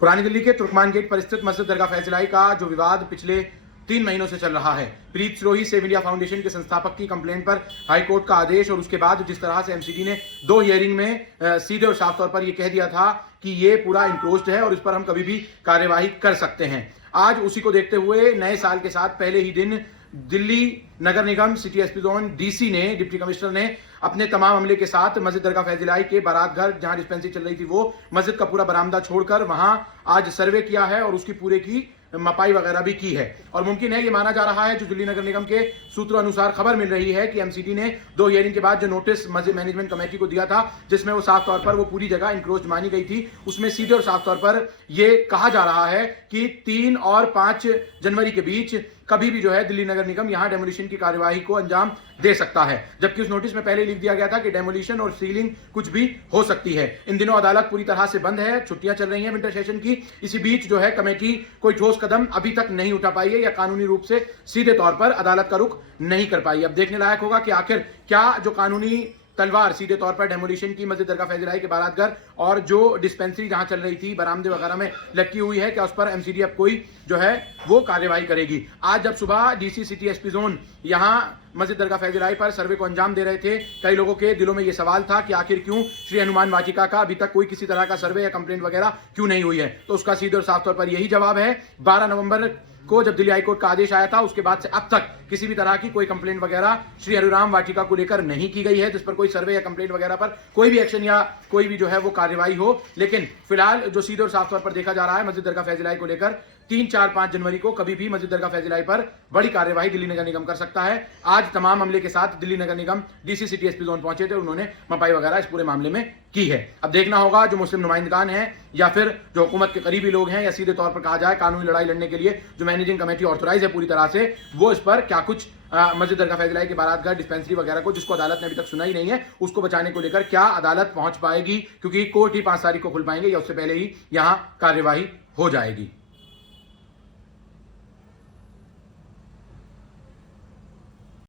पुरानी दिल्ली के तुर्कमान गेट पर स्थित मस्जिद दरगाह फैजलाई का जो विवाद पिछले 3 महीनों से चल रहा है। प्रीत सिरोही सेव इंडिया फाउंडेशन के संस्थापक की कंप्लेंट पर हाईकोर्ट का आदेश और उसके बाद जिस तरह से एमसीडी ने 2 हियरिंग में सीधे और साफ तौर पर यह कह दिया था कि ये पूरा इंक्रोच्ड है और इस पर हम कभी भी कार्यवाही कर सकते हैं। आज उसी को देखते हुए नए साल के साथ पहले ही दिन दिल्ली नगर निगम सिटी एसपी जोन डीसी ने, डिप्टी कमिश्नर ने अपने तमाम अमले के साथ मस्जिद दरगाह फैजलाई के बारात घर जहां डिस्पेंसरी चल रही थी वो मस्जिद का पूरा बरामदा छोड़कर वहां आज सर्वे किया है और उसकी पूरे की मपाई वगैरह भी की है। और मुमकिन है ये माना जा रहा है, जो दिल्ली नगर निगम के सूत्रों अनुसार खबर मिल रही है कि एमसीडी ने 2 हियरिंग के बाद जो नोटिस मस्जिद मैनेजमेंट कमेटी को दिया था जिसमें वो साफ तौर पर वो पूरी जगह इंक्रोच मानी गई थी, उसमें सीधे और साफ तौर पर ये कहा जा रहा है कि 3 और 5 जनवरी के बीच कभी भी जो है दिल्ली नगर निगम यहां डेमोलिशन की कार्यवाही को अंजाम दे सकता है। जबकि उस नोटिस में पहले लिख दिया गया था कि डेमोलिशन और सीलिंग कुछ भी हो सकती है। इन दिनों अदालत पूरी तरह से बंद है, छुट्टियां चल रही हैं विंटर सेशन की। इसी बीच जो है कमेटी कोई ठोस कदम अभी तक नहीं उठा पाई है या कानूनी रूप से सीधे तौर पर अदालत का रुख नहीं कर पाई। अब देखने लायक होगा कि आखिर क्या जो कानूनी तलवार सीधे तौर पर डेमोलिशन की मस्जिद दरगाह फैजलाई के बारात घर और जो डिस्पेंसरी जहां चल रही थी बरामदे वगैरह में लटकी हुई है, क्या उस पर एमसीडी अब कोई जो है वो कार्यवाही करेगी। आज जब सुबह डीसी सिटी एसपी जोन यहां मस्जिद दरगाह फैजलाई पर सर्वे को अंजाम दे रहे थे, कई लोगों के दिलों में यह सवाल था कि आखिर क्यों श्री हनुमान वाटिका का अभी तक कोई किसी तरह का सर्वे या कंप्लेंट वगैरह क्यों नहीं हुई है। तो उसका सीधे और साफ तौर पर यही जवाब है, 12 नवंबर को जब दिल्ली हाईकोर्ट का आदेश आया था उसके बाद से अब तक किसी भी तरह की कोई कंप्लेंट वगैरह श्री हरिराम वाटिका को लेकर नहीं की गई है, जिस पर कोई सर्वे या कंप्लेंट वगैरह पर कोई भी एक्शन या कोई भी जो है वो कार्यवाही हो। लेकिन फिलहाल जो सीधे और साफ तौर पर देखा जा रहा है, मस्जिद दरगाह फैजलाई को लेकर 3, 4, 5 जनवरी को कभी भी मस्जिद दरगाह फैजलाई पर बड़ी कार्यवाही दिल्ली नगर निगम कर सकता है। आज तमाम मामले के साथ दिल्ली नगर निगम डीसी सिटी एसपी जोन पहुंचे थे, उन्होंने मपाई वगैरह इस पूरे मामले में की है। अब देखना होगा जो मुस्लिम नुमाइंदगान है या फिर जो हुकूमत के करीबी लोग हैं या सीधे तौर पर कहा जाए कानूनी लड़ाई लड़ने के लिए जो मैनेजिंग कमेटी ऑथोराइज है पूरी तरह से, वो इस पर क्या कुछ मस्जिद दरगाह फैजलाई के बारात घर डिस्पेंसरी वगैरह को, जिसको अदालत ने अभी तक सुना ही नहीं है, उसको बचाने को लेकर क्या अदालत पहुंच पाएगी, क्योंकि कोर्ट ही 5 तारीख को खुल पाएंगे या उससे पहले ही यहां कार्यवाही हो जाएगी।